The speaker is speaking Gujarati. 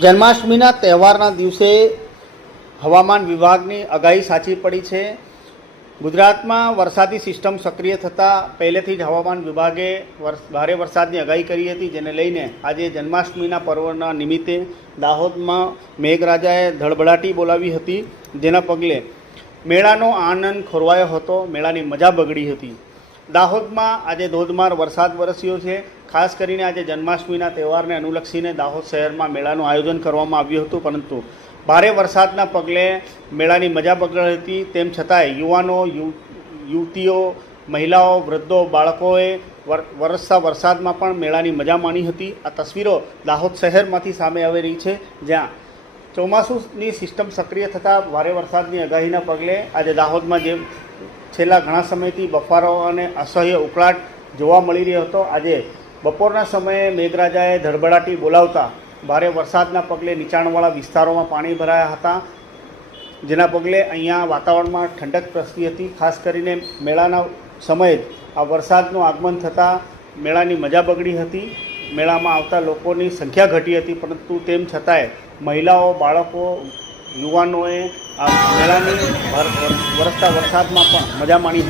જન્માષ્ટમીના તહેવારના દિવસે હવામાન વિભાગની આગાહી સાચી પડી છે. ગુજરાતમાં વરસાદી સિસ્ટમ સક્રિય થતાં પહેલેથી જ હવામાન વિભાગે વરસ- ભારે વરસાદની આગાહી કરી હતી, જેને લઈને આજે જન્માષ્ટમીના પર્વના નિમિત્તે દાહોદમાં મેઘરાજાએ ધડબડાટી બોલાવી હતી. જેના પગલે મેળાનો આનંદ ખોરવાયો હતો, મેળાની મજા બગડી હતી. દાહોદમાં આજે ધોધમાર વરસાદ વરસ્યો છે. ખાસ કરીને આજે જન્માષ્ટમીના તહેવારને અનુલક્ષીને દાહોદ શહેરમાં મેળાનું આયોજન કરવામાં આવ્યું હતું, પરંતુ ભારે વરસાદના પગલે મેળાની મજા બગડી હતી. તેમ છતાંય યુવાનો યુવતીઓ, મહિલાઓ, વૃદ્ધો, બાળકોએ વર- વરસતા વરસાદમાં પણ મેળાની મજા માણી હતી. આ તસવીરો દાહોદ શહેરમાંથી સામે આવી રહી છે, જ્યાં ચોમાસુની સિસ્ટમ સક્રિય થતાં ભારે વરસાદની આગાહીના પગલે આજે દાહોદમાં જે છેલ્લા ઘણા સમયથી બફારો અને અસહ્ય ઉકળાટ જોવા મળી રહ્યો હતો. આજે બપોરના સમયે મેઘરાજાએ ધડબડાટી બોલાવતા ભારે વરસાદના પગલે નીચાણવાળા વિસ્તારોમાં પાણી ભરાયા હતા, જેના પગલે અહીંયા વાતાવરણમાં ઠંડક પ્રસરી હતી. ખાસ કરીને મેળાના સમયે જ આ વરસાદનું આગમન થતાં મેળાની મજા બગડી હતી. મેળામાં આવતા લોકોની સંખ્યા ઘટી હતી, પરંતુ તેમ છતાંય મહિલાઓ, બાળકો યુવાનોએ આ મેળાની વર- વર- વરસતા વરસાદમાં પણ મજા માણી